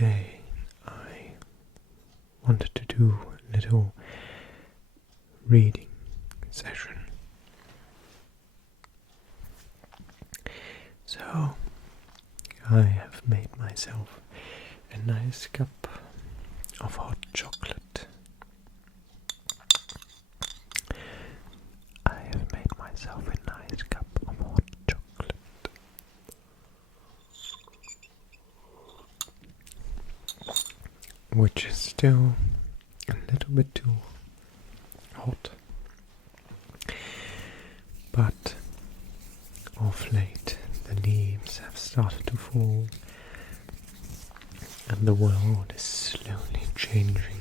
today I wanted to do a little reading session. So I have made myself a nice cup of hot chocolate. I have made myself a nice cup of hot chocolate. Which is still a little bit too hot. But of late the leaves have started to fall and the world is slowly changing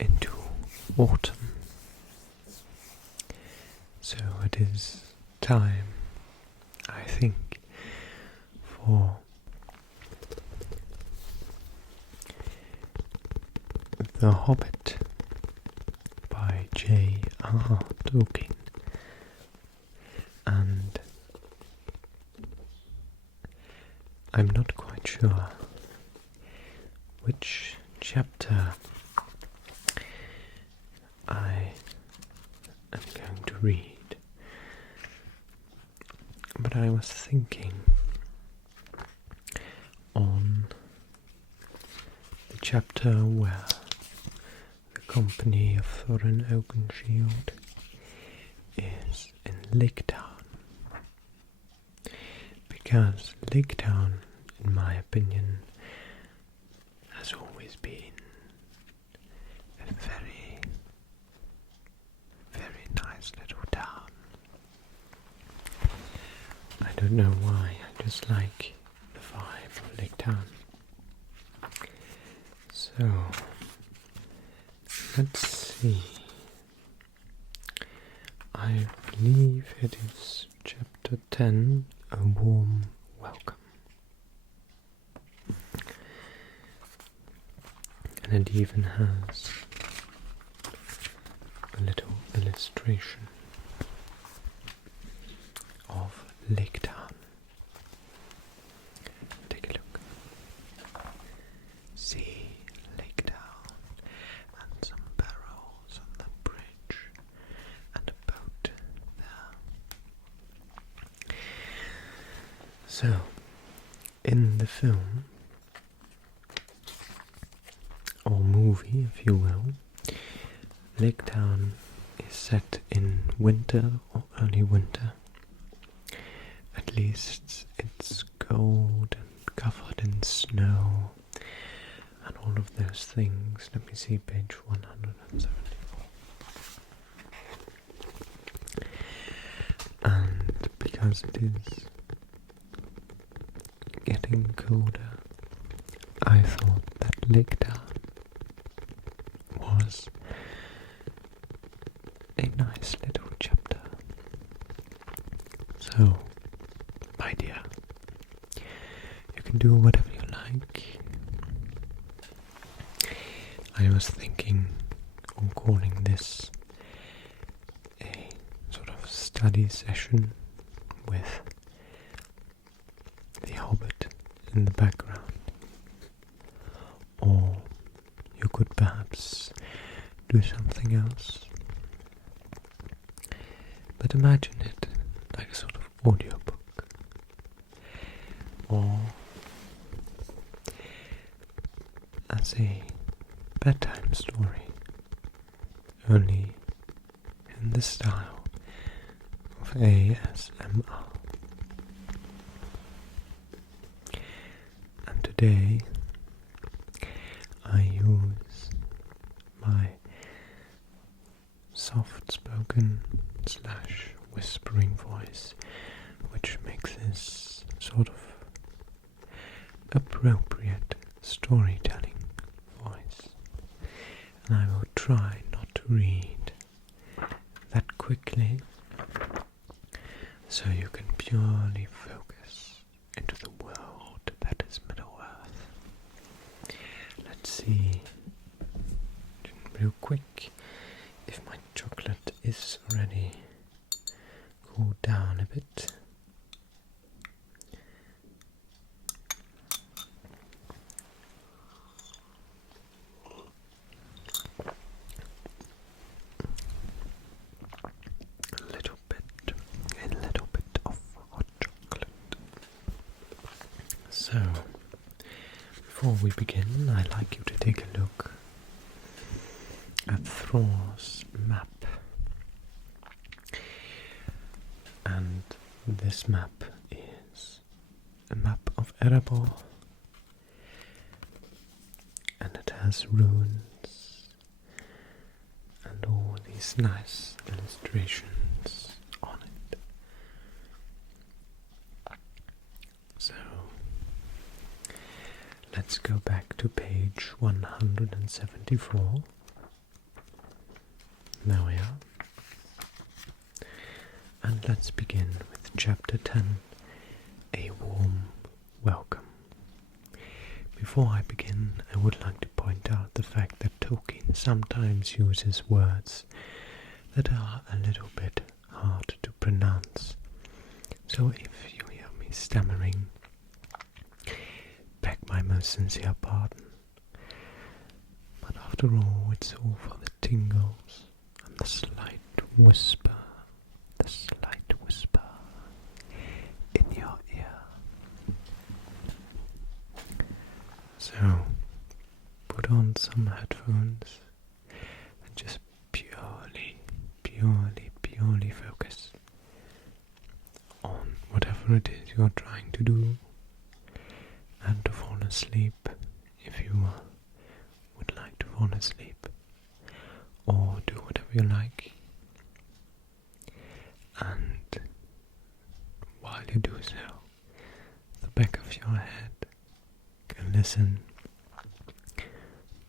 into autumn. So it is time, I think, for The Hobbit by J.R.R. Tolkien. And I'm not quite sure which chapter I am going to read, but I was thinking on the chapter where the company of Thorin Oakenshield is in Lake Town. Because Lake Town, in my opinion, has always been a very, very nice little town. I don't know why, I just like the vibe of Lake Town. So, let's see. I believe it is chapter 10, A Warm Welcome. And it even has a little illustration of Lake Town. Take a look. See Lake Town and some barrels on the bridge and a boat there. So, in the film, or movie if you will, Lake Town is set in winter or early winter. At least it's cold and covered in snow and all of those things. Let me see, page 174. And because it is getting colder, I thought that Lake Town was a nice little chapter. So, my dear, you can do whatever you like. I was thinking on calling this a sort of study session with The Hobbit in the background. Or you could perhaps do something else. But imagine it like a sort of audiobook. Or as a bedtime story, only in the style of ASMR. And today I use my soft-spoken / whispering voice, which makes this sort of appropriate storytelling voice. And I will try not to read that quickly, so you can purely focus into the world that is Middle-earth. Let's see, real quick, if my chocolate is already cooled down a bit. So, before we begin, I'd like you to take a look at Thror's map. And this map is a map of Erebor, and it has runes and all these nice illustrations on it. So let's go back to page 174. There we are. And let's begin with chapter 10, A Warm Welcome. Before I begin, I would like to point out the fact that Tolkien sometimes uses words that are a little bit hard to pronounce. So if you hear me stammering, beg my most sincere pardon. But after all, it's all for the tingles and the slight whisper in your ear. So, put on some headphones and just purely focus on whatever it is you're trying to do, and to fall asleep if you would like to fall asleep, or do whatever you like. And while you do so, the back of your head can listen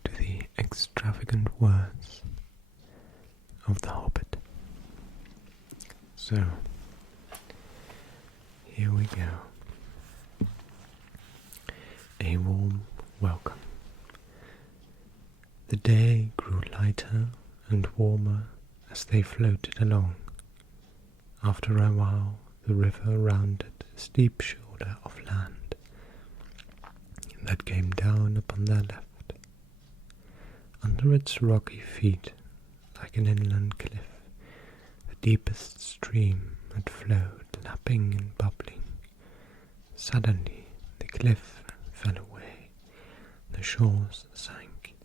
to the extravagant words of the Hobbit. So, here we go. A warm welcome. The day grew lighter and warmer as they floated along. After a while, the river rounded a steep shoulder of land that came down upon their left. Under its rocky feet, like an inland cliff, the deepest stream had flowed, lapping and bubbling. Suddenly, the cliff fell away, the shores sank,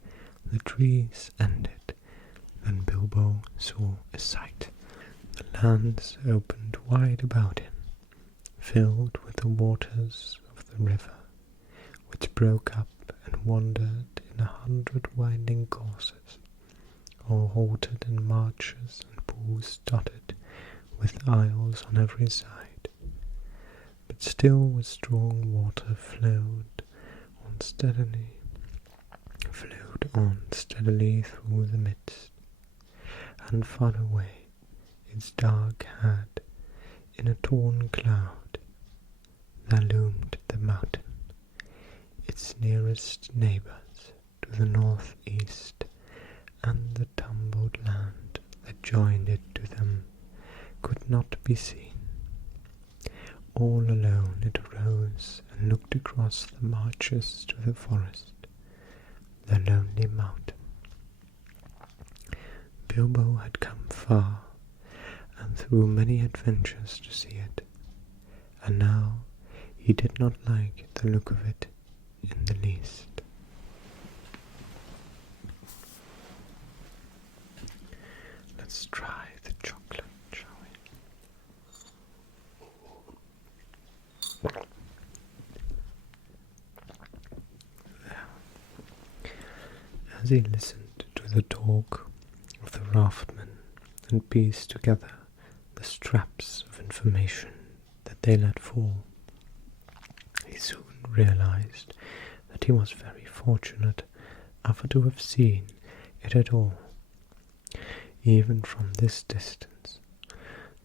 the trees ended. Then Bilbo saw a sight. The lands opened wide about him, filled with the waters of the river, which broke up and wandered in 100 winding courses, or halted in marshes and pools dotted with isles on every side. But still with strong water flowed on steadily through the midst, and far away its dark head in a torn cloud, there loomed the mountain, its nearest neighbours to the northeast, and the tumbled land that joined it to them could not be seen. All alone it arose and looked across the marches to the forest, the lonely mountain. Bilbo had come far, and through many adventures to see it, and now he did not like the look of it in the least. Let's try the chocolate, shall we? There. As he listened to the talk of the raftmen and pieced together the scraps of information that they let fall, he soon realized that he was very fortunate ever to have seen it at all. Even from this distance,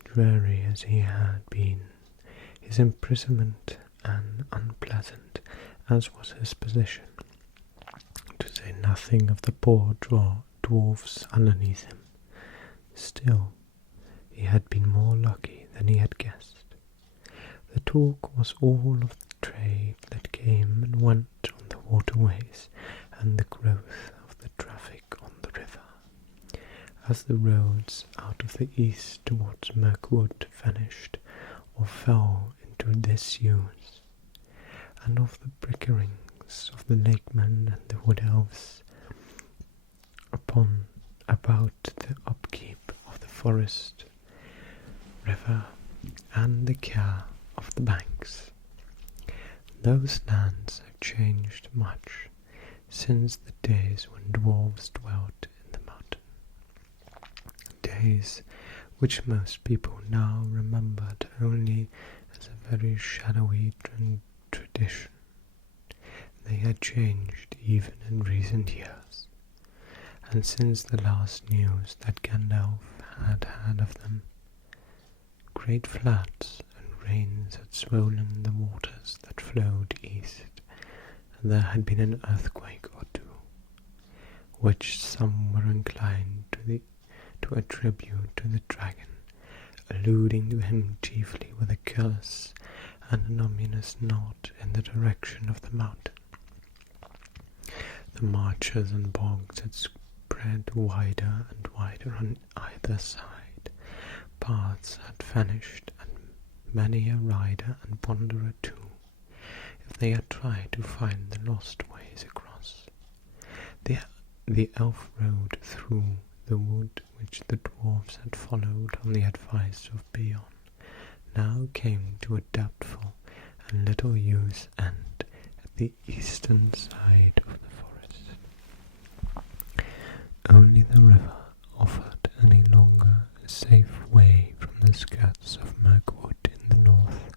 dreary as he had been, his imprisonment and unpleasant as was his position, to say nothing of the poor dwarves underneath him, still he had been more lucky than he had guessed. The talk was all of the trade that came and went on the waterways and the growth of the traffic on the river. As the roads out of the east towards Mirkwood vanished or fell into disuse, and of the bickerings of the lakemen and the wood elves about the upkeep of the forest, river, and the care of the banks. Those lands have changed much since the days when dwarves dwelt in the mountain, days which most people now remembered only as a very shadowy tradition. They had changed even in recent years, and since the last news that Gandalf had had of them, great floods and rains had swollen the waters that flowed east, and there had been an earthquake or two, which some were inclined to attribute to the dragon, alluding to him chiefly with a curse and an ominous nod in the direction of the mountain. The marshes and bogs had spread wider and wider on either side. Paths had vanished, and many a rider and wanderer too, if they had tried to find the lost ways across. The elf road through the wood which the dwarves had followed on the advice of Beorn now came to a doubtful and little use end at the eastern side of the forest. Only the river offered any longer a safe way from the skirts of Mirkwood in the north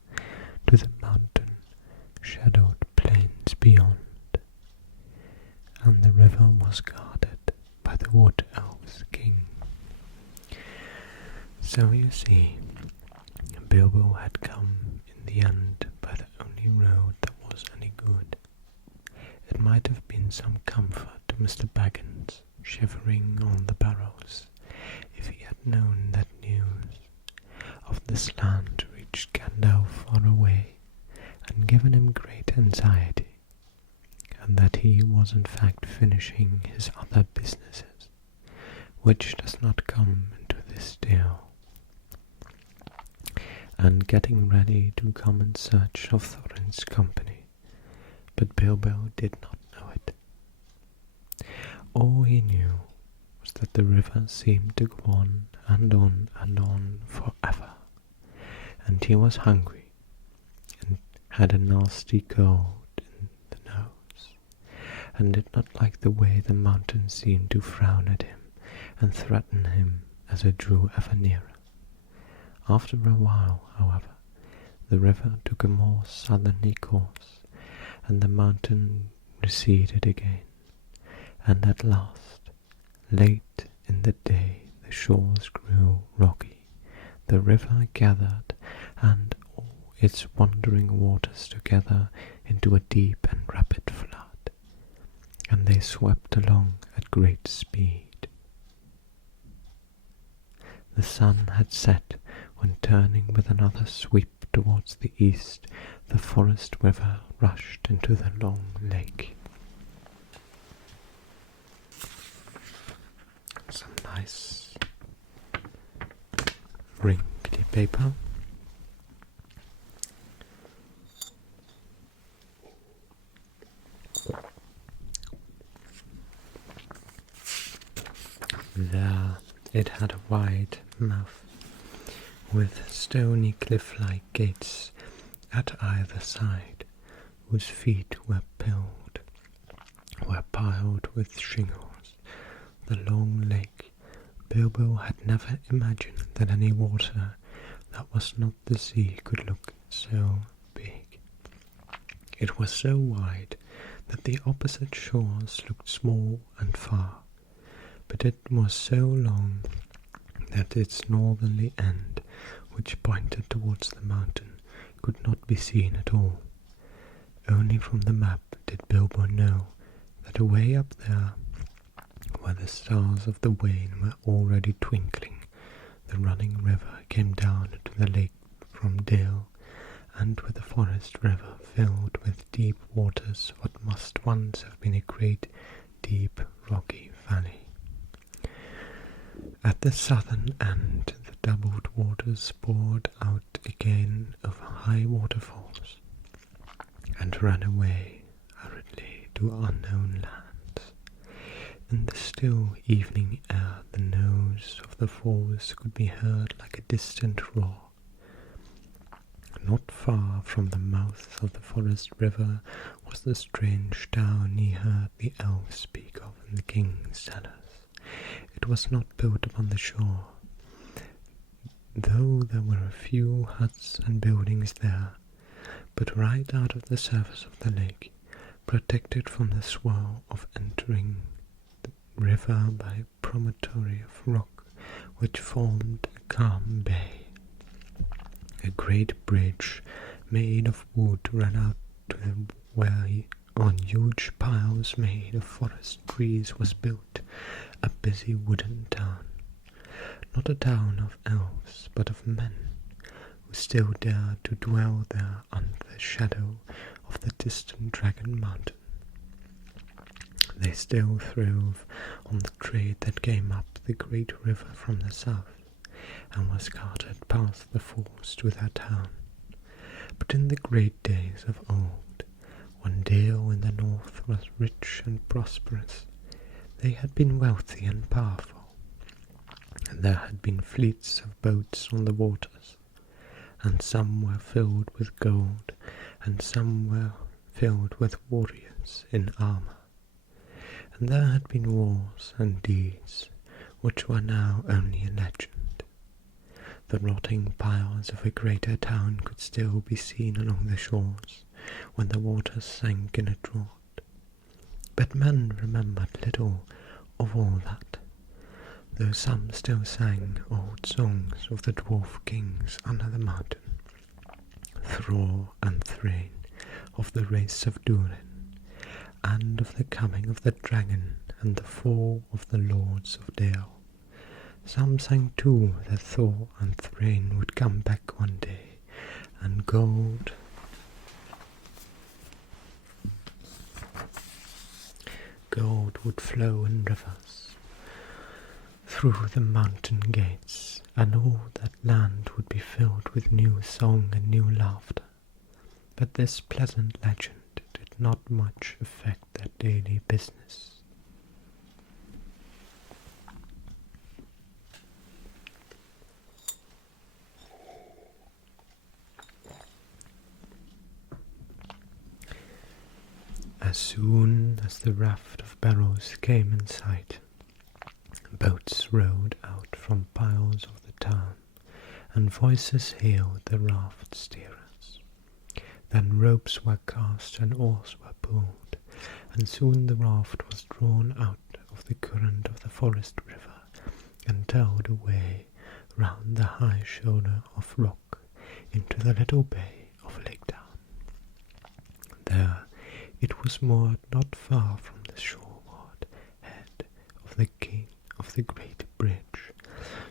to the mountain-shadowed plains beyond, and the river was guarded by the Wood Elves' king. So you see, Bilbo had come in the end by the only road that was any good. It might have been some comfort to Mr. Baggins, shivering on the barrows, if he had known that news of this land reached Gandalf far away, and given him great anxiety, and that he was in fact finishing his other businesses, which does not come into this tale, and getting ready to come in search of Thorin's company, but Bilbo did not know it. All he knew was that the river seemed to go on and on and on forever, and he was hungry, and had a nasty cold in the nose, and did not like the way the mountain seemed to frown at him and threaten him as it drew ever nearer. After a while, however, the river took a more southerly course, and the mountain receded again, and at last, late in the day, the shores grew rocky, the river gathered, and all its wandering waters together into a deep and rapid flood, and they swept along at great speed. The sun had set when, turning with another sweep towards the east, the forest river rushed into the long lake. Some nice wrinkly paper. There it had a wide mouth, with stony cliff-like gates at either side, whose feet were piled with shingles. The long lake, Bilbo had never imagined that any water that was not the sea could look so big. It was so wide that the opposite shores looked small and far, but it was so long that its northerly end, which pointed towards the mountain, could not be seen at all. Only from the map did Bilbo know that away up there, where the stars of the Wain were already twinkling, the running river came down to the lake from Dale, and with the forest river filled with deep waters what must once have been a great, deep, rocky valley. At the southern end, the doubled waters poured out again over high waterfalls, and and ran away hurriedly to unknown lands. In the still evening air, the nose of the falls could be heard like a distant roar. Not far from the mouth of the forest river was the strange town he heard the elves speak of in the king's cellars. It was not built upon the shore, though there were a few huts and buildings there, but right out of the surface of the lake, protected from the swirl of entering the river by a promontory of rock which formed a calm bay. A great bridge made of wood ran out to the where on huge piles made of forest trees was built a busy wooden town. Not a town of elves, but of men, who still dared to dwell there under the shadow of the distant Dragon Mountain. They still throve on the trade that came up the great river from the south, and was carted past the falls to their town. But in the great days of old, when Dale in the north was rich and prosperous, they had been wealthy and powerful, and there had been fleets of boats on the waters, and some were filled with gold, and some were filled with warriors in armour. And there had been wars and deeds, which were now only a legend. The rotting piles of a greater town could still be seen along the shores, when the waters sank in a draught. But men remembered little of all that, though some still sang old songs of the dwarf kings under the mountain, Thror and Thrain, of the race of Durin, and of the coming of the dragon and the fall of the lords of Dale. Some sang too that Thor and Thrain would come back one day, and gold would flow in rivers through the mountain gates, and all that land would be filled with new song and new laughter. But this pleasant legend did not much affect their daily business. As soon as the raft of barrels came in sight, boats rowed out from piles of the town, and voices hailed the raft steerers. Then ropes were cast and oars were pulled, and soon the raft was drawn out of the current of the forest river and towed away round the high shoulder of rock into the little bay of Lake Town. There it was moored not far from the shoreward head of the gate of the great bridge.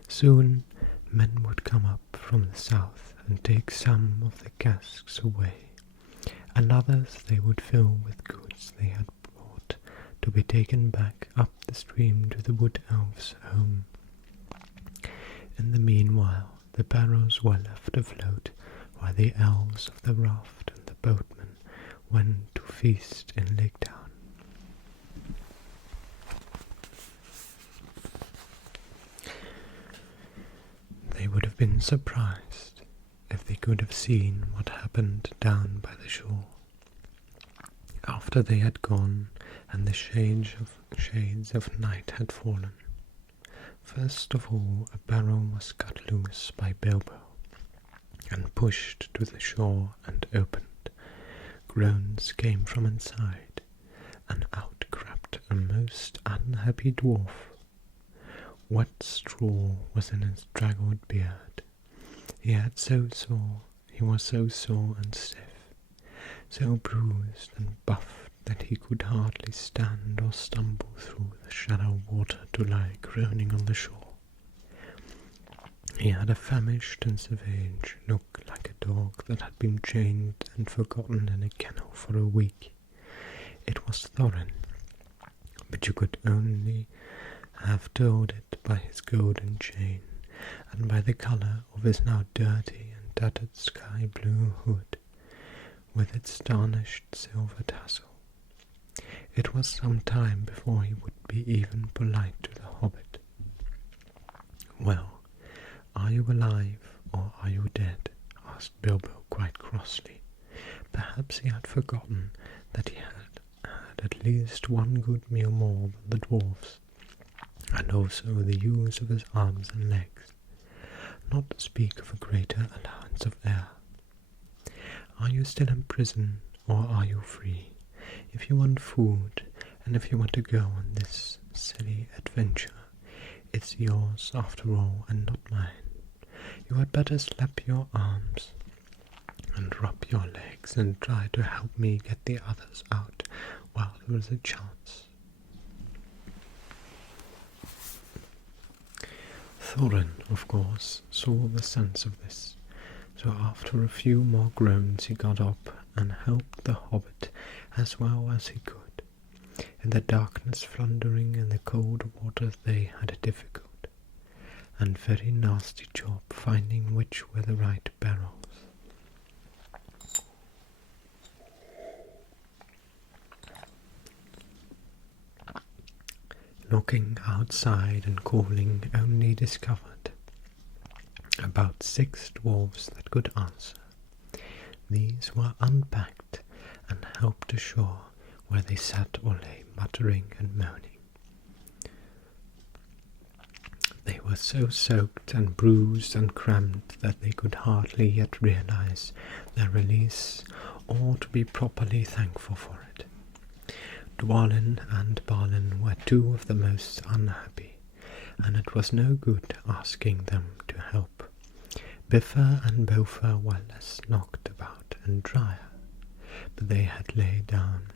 Soon men would come up from the south and take some of the casks away, and others they would fill with goods they had brought to be taken back up the stream to the wood elves' home. In the meanwhile the barrows were left afloat, while the elves of the raft and the boatmen went to feast in Lake Town. They would have been surprised if they could have seen what happened down by the shore. After they had gone and the shades of night had fallen, first of all a barrel was cut loose by Bilbo and pushed to the shore and opened. Groans came from inside, and out crept a most unhappy dwarf. Wet straw was in his draggled beard. He was so sore and stiff, so bruised and buffed that he could hardly stand or stumble through the shallow water to lie groaning on the shore. He had a famished and savage look, like a dog that had been chained and forgotten in a kennel for a week. It was Thorin, but you could only have told it by his golden chain, and by the colour of his now dirty and tattered sky blue hood, with its tarnished silver tassel. It was some time before he would be even polite to the Hobbit. "Well, are you alive, or are you dead?" asked Bilbo quite crossly. Perhaps he had forgotten that he had had at least one good meal more than the dwarves, and also the use of his arms and legs, not to speak of a greater allowance of air. "Are you still in prison, or are you free? If you want food, and if you want to go on this silly adventure, it's yours after all, and not mine. You had better slap your arms and rub your legs and try to help me get the others out while there is a chance." Thorin, of course, saw the sense of this, so after a few more groans he got up and helped the Hobbit as well as he could. In the darkness, floundering in the cold water, they had a difficult and very nasty job finding which were the right barrels. Looking outside and calling, only discovered about 6 dwarves that could answer. These were unpacked and helped ashore, where they sat or lay muttering and moaning. They were so soaked and bruised and cramped that they could hardly yet realize their release or to be properly thankful for it. Dwalin and Balin were 2 of the most unhappy, and it was no good asking them to help. Bifur and Bofur were less knocked about and drier, but they lay down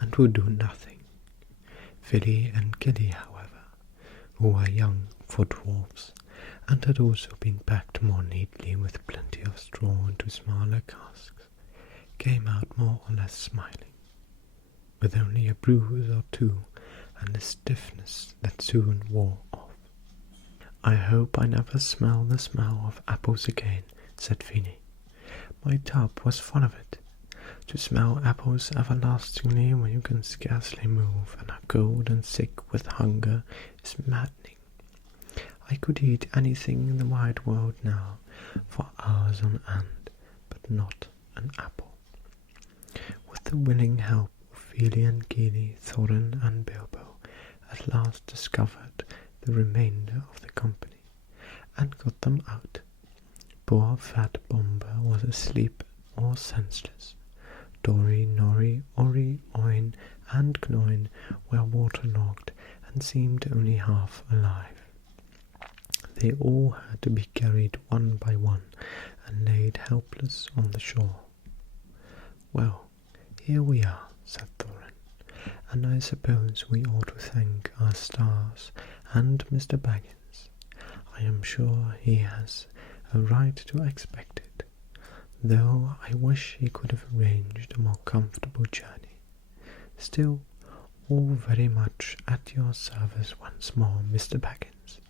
and would do nothing. Fili and Kili, however, who were young for dwarves, and had also been packed more neatly with plenty of straw into smaller casks, came out more or less smiling, with only a bruise or 2 and a stiffness that soon wore off. "I hope I never smell the smell of apples again," said Fili. "My tub was full of it. To smell apples everlastingly when you can scarcely move and are cold and sick with hunger is maddening. I could eat anything in the wide world now for hours on end, but not an apple." With the willing help of Fili and Kili, Thorin and Bilbo at last discovered the remainder of the company, and got them out. Poor fat Bomber was asleep or senseless. Dori, Nori, Ori, Oin, and Knoin were waterlogged and seemed only half alive. They all had to be carried one by one and laid helpless on the shore. "Well, here we are," said Thorin, "and I suppose we ought to thank our stars and Mr. Baggins. I am sure he has a right to expect it, though I wish he could have arranged a more comfortable journey. Still, all very much at your service once more, Mr. Baggins.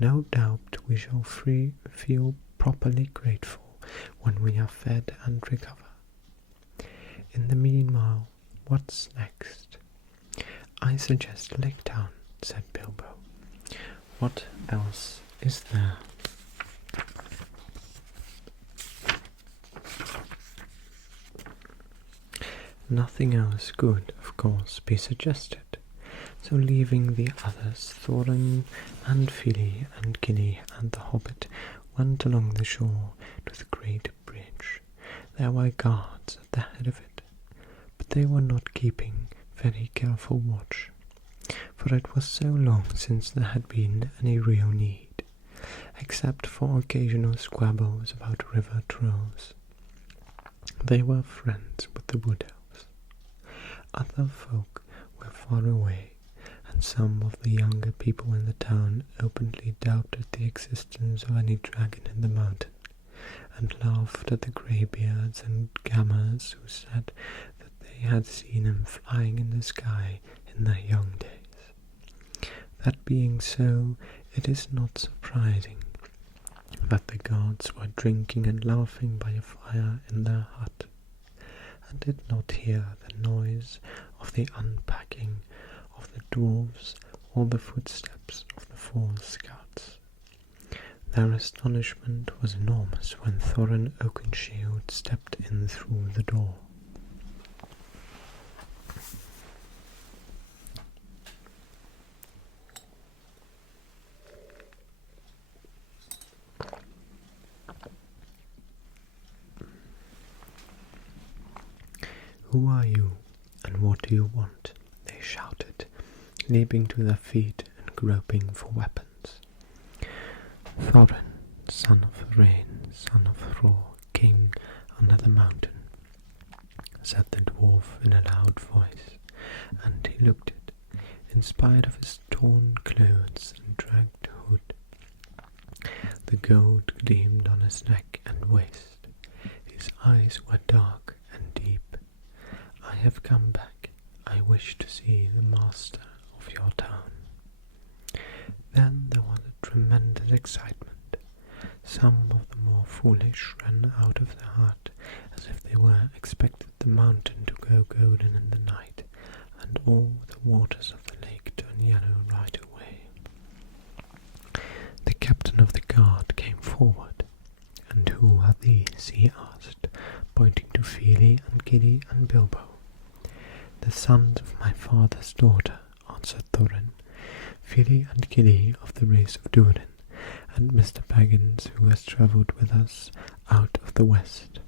No doubt we shall feel properly grateful when we are fed and recover. In the meanwhile, what's next?" "I suggest Lake Town," said Bilbo. "What else is there?" Nothing else could, of course, be suggested, so leaving the others, Thorin and Fili and Kili and the Hobbit went along the shore to the great bridge. There were guards at the head of it, but they were not keeping very careful watch, for it was so long since there had been any real need, except for occasional squabbles about river trolls. They were friends with the wood elves. Other folk were far away, and some of the younger people in the town openly doubted the existence of any dragon in the mountain, and laughed at the greybeards and gammers who said that they had seen him flying in the sky in their young days. That being so, it is not surprising that the guards were drinking and laughing by a fire in their hut, and did not hear the noise of the unpacking of the dwarves or the footsteps of the 4 scouts. Their astonishment was enormous when Thorin Oakenshield stepped in through the door. "Who are you, and what do you want?" they shouted, leaping to their feet and groping for weapons. "Thorin, son of Rain, son of Thror, king under the mountain," said the dwarf in a loud voice, and he looked it, in spite of his torn clothes and dragged hood. The gold gleamed on his neck and waist. His eyes were dark and deep. "I have come back. I wish to see the master of your town." Then there was a tremendous excitement. Some of the more foolish ran out of the hut as if they were expected the mountain to go golden in the night, and all the waters of the lake turn yellow right away. The captain of the guard came forward. "And who are these?" he asked, pointing to Fili and Gilly and Bilbo. "The sons of my father's daughter," answered Thorin. "Fili and Gilly of the race of Durin, and Mr. Baggins, who has travelled with us out of the west."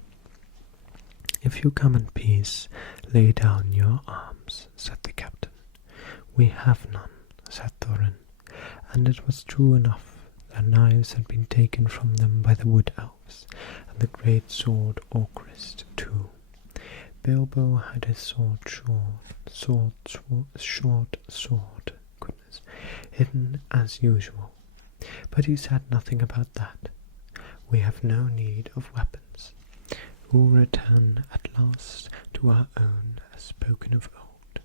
"If you come in peace, lay down your arms," said the captain. "We have none," said Thorin, and it was true enough. Their knives had been taken from them by the wood elves, and the great sword Orcrist too. Bilbo had his short sword, hidden as usual, but he said nothing about that. "We have no need of weapons. We'll return at last to our own as spoken of old,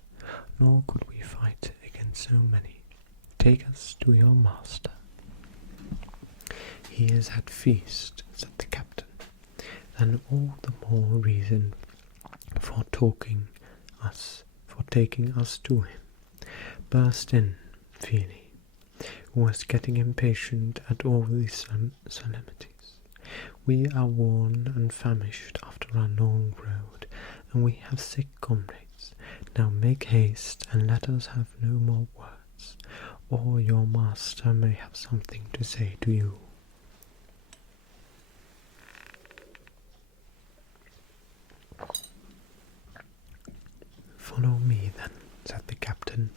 nor could we fight against so many. Take us to your master." "He is at feast," said the captain. "Then all the more reason for taking us to him. Burst in, Fili, who was getting impatient at all these solemnities. "We are worn and famished after our long road, and we have sick comrades. Now make haste, and let us have no more words, or your master may have something to say to you." "Follow me, then," said the captain,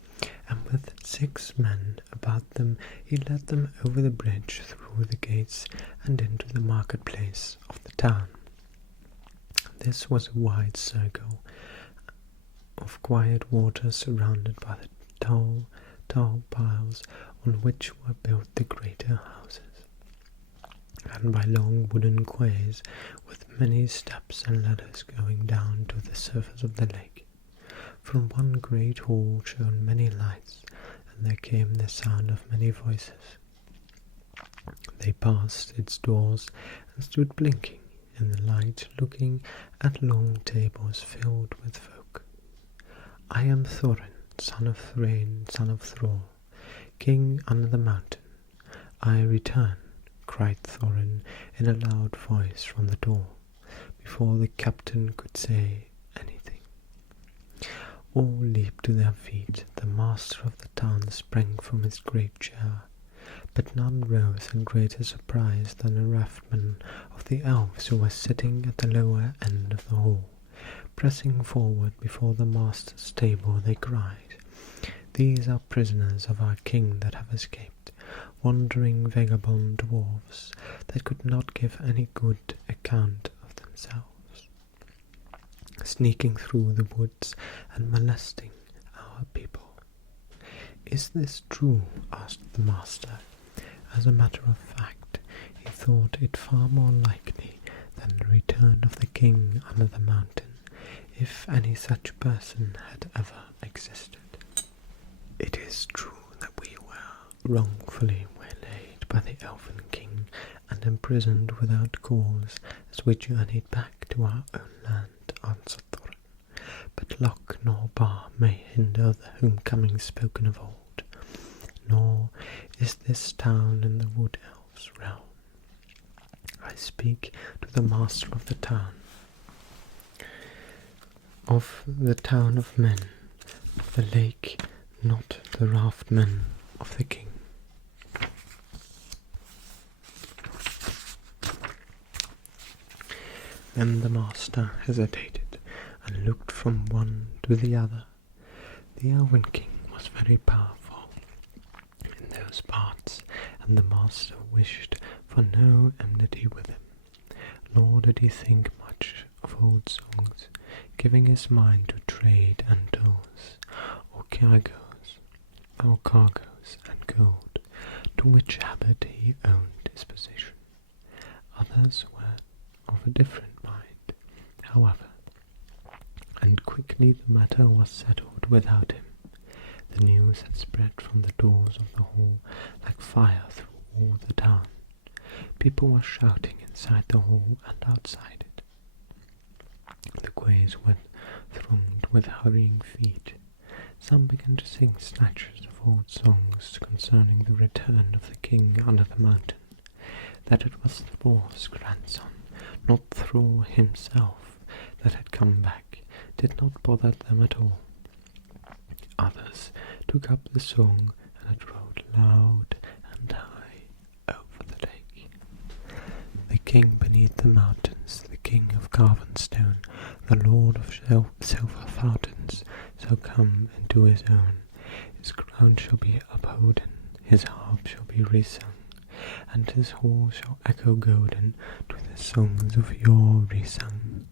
and with 6 men about them he led them over the bridge, through the gates, and into the marketplace of the town. This was a wide circle of quiet water, surrounded by the tall piles on which were built the greater houses, and by long wooden quays with many steps and ladders going down to the surface of the lake. From one great hall shone many lights, and there came the sound of many voices. They passed its doors and stood blinking in the light, looking at long tables filled with folk. "I am Thorin, son of Thrain, son of Thror, king under the mountain. I return," cried Thorin in a loud voice from the door, before the captain could say anything. All leaped to their feet. The master of the town sprang from his great chair, but none rose in greater surprise than a raftsman of the elves who was sitting at the lower end of the hall. Pressing forward before the master's table, they cried, "These are prisoners of our king that have escaped, wandering vagabond dwarves that could not give any good account of themselves, sneaking through the woods and molesting our people." "Is this true?" asked the master. As a matter of fact, he thought it far more likely than the return of the king under the mountain, if any such person had ever existed. "It is true that we were wrongfully waylaid by the elven king and imprisoned without cause, as we journeyed back to our own land, answered Thorin. But lock nor bar may hinder the homecoming spoken of old, nor is this town in the wood elves' realm. I speak to the master of the town of men, of the lake, not the raftmen of the king. Then the master hesitated and looked from one to the other. The Elven king was very powerful in those parts, and the master wished for no enmity with him, nor did he think much of old songs, giving his mind to trade and tools, or cargoes and gold, to which habit he owned his position. Others were of a different mind, however, and quickly the matter was settled without him. The news had spread from the doors of the hall like fire through all the town. People were shouting inside the hall and outside it. The quays were thronged with hurrying feet. Some began to sing snatches of old songs concerning the return of the king under the mountain, that it was Thor's grandson, not Thor himself, that had come back, did not bother them at all. Others took up the song, and it rolled loud and high over the lake. The king beneath the mountains, the king of carven stone, the lord of silver fountains, shall come into his own. His crown shall be upholden, his harp shall be resung, and his hall shall echo golden to the songs of yore resung.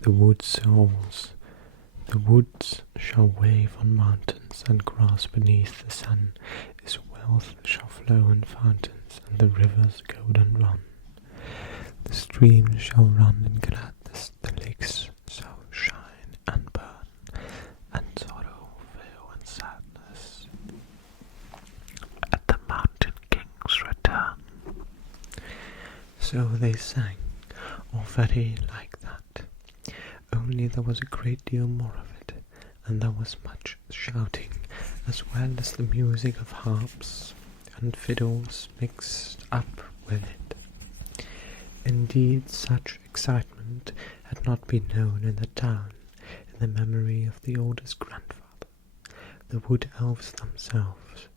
The woods shall wave on mountains, and grass beneath the sun. His wealth shall flow in fountains, and the rivers golden run. The streams shall run in gladness, the lakes shall shine and burn, and sorrow fail and sadness at the mountain king's return. So they sang, or very like that, only there was a great deal more of it, and there was much shouting, as well as the music of harps and fiddles mixed up with it. Indeed, such excitement had not been known in the town in the memory of the oldest grandfather. The wood elves themselves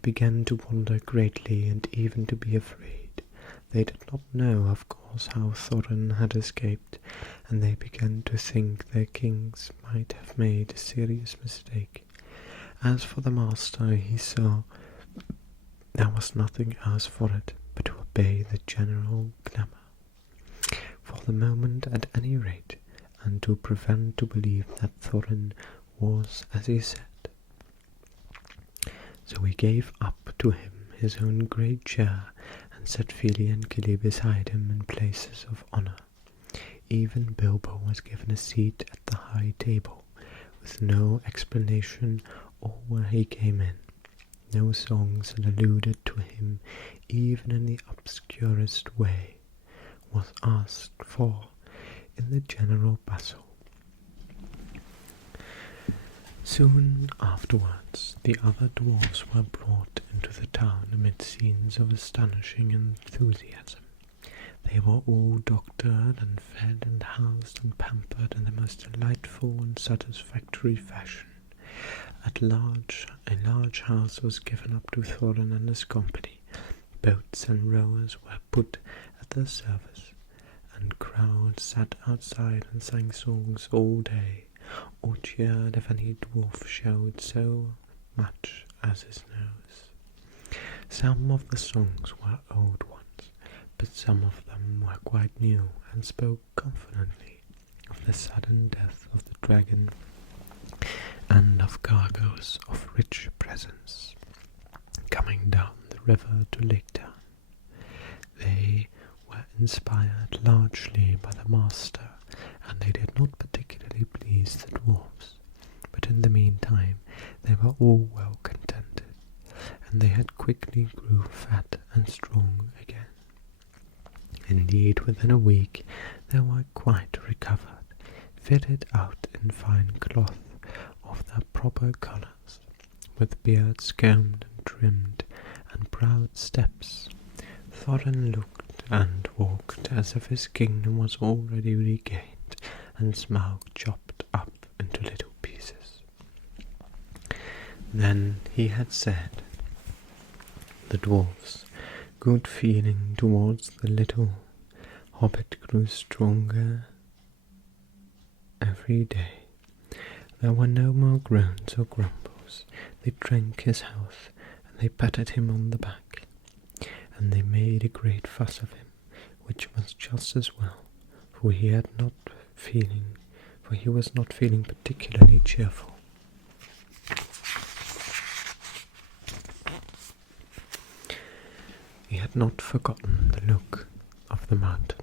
began to wonder greatly, and even to be afraid. They did not know, of course, how Thorin had escaped, and they began to think their kings might have made a serious mistake. As for the master, he saw there was nothing else for it but to obey the general clamour, for the moment at any rate, and to prevent to believe that Thorin was as he said. So he gave up to him his own great chair, and set Fili and Kili beside him in places of honour. Even Bilbo was given a seat at the high table, with no explanation or where he came in. No songs that alluded to him, even in the obscurest way, was asked for in the general bustle. Soon afterwards, the other dwarves were brought into the town amid scenes of astonishing enthusiasm. They were all doctored and fed and housed and pampered in the most delightful and satisfactory fashion. A large house was given up to Thorin and his company. Boats and rowers were put at their service, and crowds sat outside and sang songs all day, or cheered if any dwarf showed so much as his nose. Some of the songs were old ones, but some of them were quite new, and spoke confidently of the sudden death of the dragon, and of cargoes of rich presents coming down the river to Lake Town. They were inspired largely by the master, and they did not particularly please the dwarfs, but in the meantime they were all well contented, and they had quickly grew fat and strong again. Indeed, within a week they were quite recovered, fitted out in fine cloth of their proper colours, with beards combed and trimmed, and proud steps. Thorin looked and walked as if his kingdom was already regained, and Smaug chopped up into little pieces. Then he had said, the dwarves, good feeling towards the little hobbit grew stronger every day. There were no more groans or grumbles. They drank his health, and they patted him on the back, and they made a great fuss of him, which was just as well, for he was not feeling particularly cheerful. He had not forgotten the look of the mountain,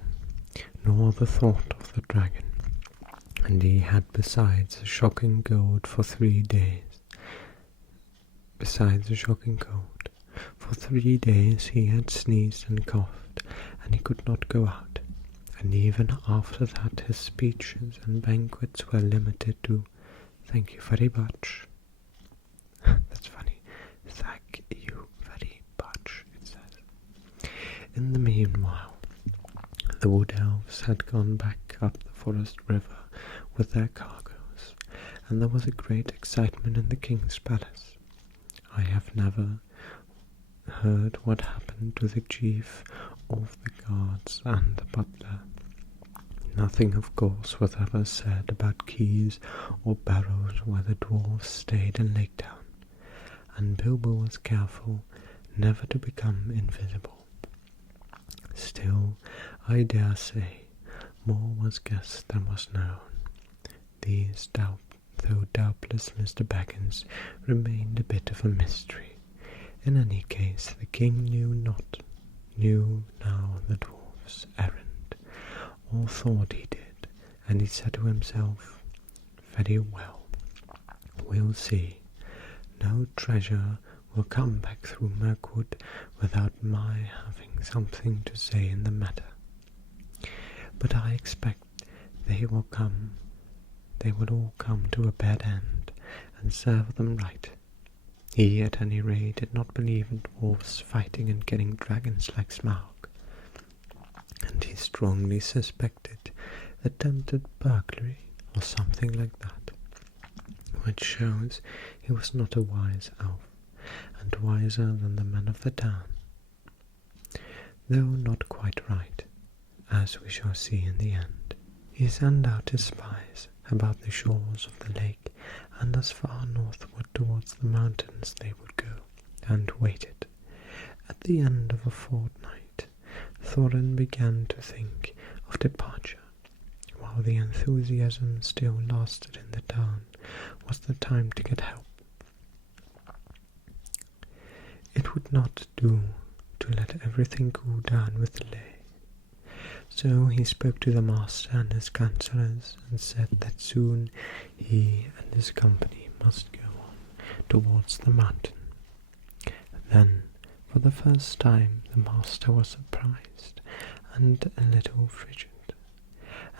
nor the thought of the dragon, and he had besides a shocking cold for 3 days. For 3 days he had sneezed and coughed, and he could not go out, and even after that his speeches and banquets were limited to "Thank you very much." That's funny. Thank you very much, it says. In the meanwhile, the wood elves had gone back up the forest river with their cargoes, and there was a great excitement in the king's palace. I have never heard what happened to the chief of the guards and the butler. Nothing, of course, was ever said about keys or barrows where the dwarves stayed in Lake Town, and Bilbo was careful never to become invisible. Still, I dare say, more was guessed than was known. Though doubtless Mr. Baggins remained a bit of a mystery. In any case, the king knew now the dwarf's errand, or thought he did, and he said to himself, "Very well, we'll see. No treasure will come back through Mirkwood without my having something to say in the matter. But I expect they will all come to a bad end, and serve them right." He, at any rate, did not believe in dwarfs fighting and getting dragons like Smaug, and he strongly suspected attempted burglary or something like that, which shows he was not a wise elf, and wiser than the men of the town, though not quite right, as we shall see in the end. He sent out his spies about the shores of the lake, and as far northward towards the mountains they would go, and waited. At the end of a fortnight, Thorin began to think of departure. While the enthusiasm still lasted in the town, was the time to get help. It would not do to let everything go down with delay. So he spoke to the master and his councillors, and said that soon he and his company must go on towards the mountain. Then, for the first time, the master was surprised and a little frigid,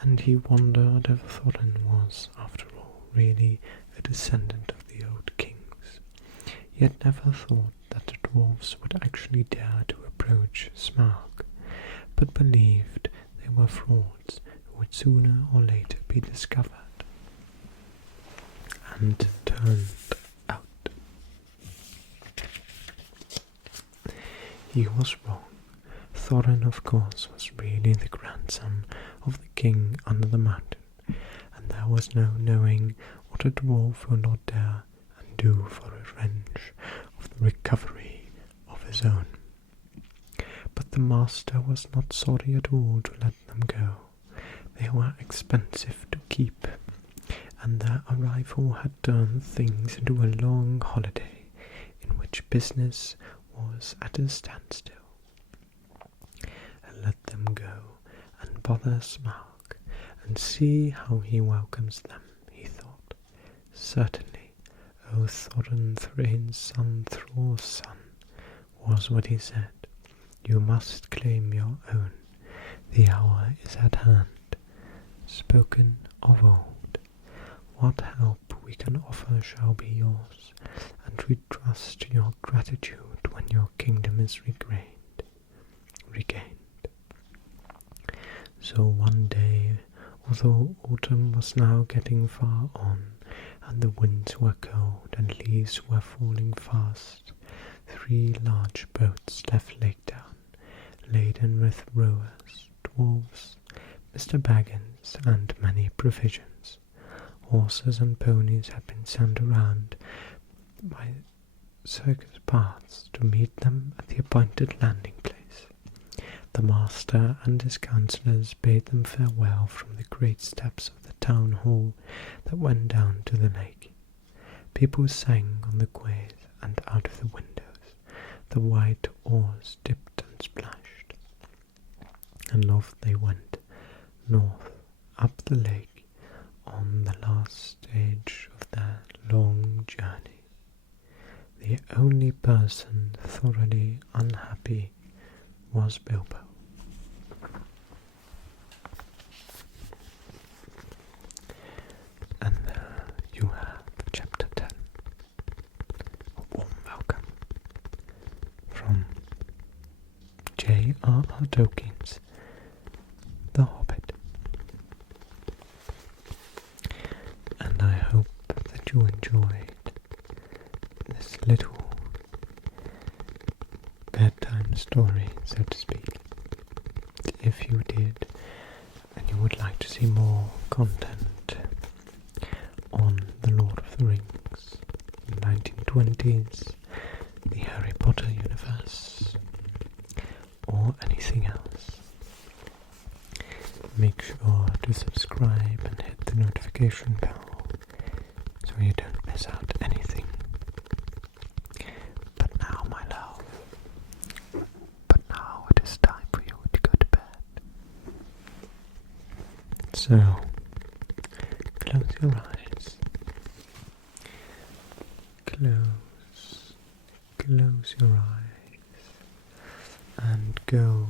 and he wondered if Thorin was, after all, really a descendant of the old kings, yet never thought that the dwarves would actually dare to approach Smaug, but believed they were frauds who would sooner or later be discovered and turned out. He was wrong. Thorin, of course, was really the grandson of the king under the mountain, and there was no knowing what a dwarf would not dare and do for revenge of the recovery of his own. But the master was not sorry at all to let them go. They were expensive to keep, and their arrival had turned things into a long holiday in which business was at a standstill. Let them go and bother Smaug, and see how he welcomes them, he thought. Certainly, O Thorin Thrain's son, Thror's son, was what he said. You must claim your own. The hour is at hand, spoken of old. What help we can offer shall be yours, and we trust your gratitude when your kingdom is regained. So one day, although autumn was now getting far on, and the winds were cold and leaves were falling fast, 3 large boats left Lake Town, laden with rowers, dwarves, Mr. Baggins, and many provisions. Horses and ponies had been sent around by circus paths to meet them at the appointed landing place. The master and his councillors bade them farewell from the great steps of the town hall that went down to the lake. People sang on the quays and out of the windows. The white oars dipped and splashed. And off they went, north, up the lake, on the last stage of their long journey. The only person thoroughly unhappy was Bilbo. And there you have chapter 10. A warm welcome from J.R.R. Tolkien's The Hobbit. And I hope that you enjoyed this little bedtime story, so to speak. If you did, and you would like to see more content on the Lord of the Rings, the 1920s, the Harry Potter universe, or anything else, make sure to subscribe and hit the notification bell so you don't miss out anything. But now, my love, it is time for you to go to bed. So, close your eyes. Close your eyes and go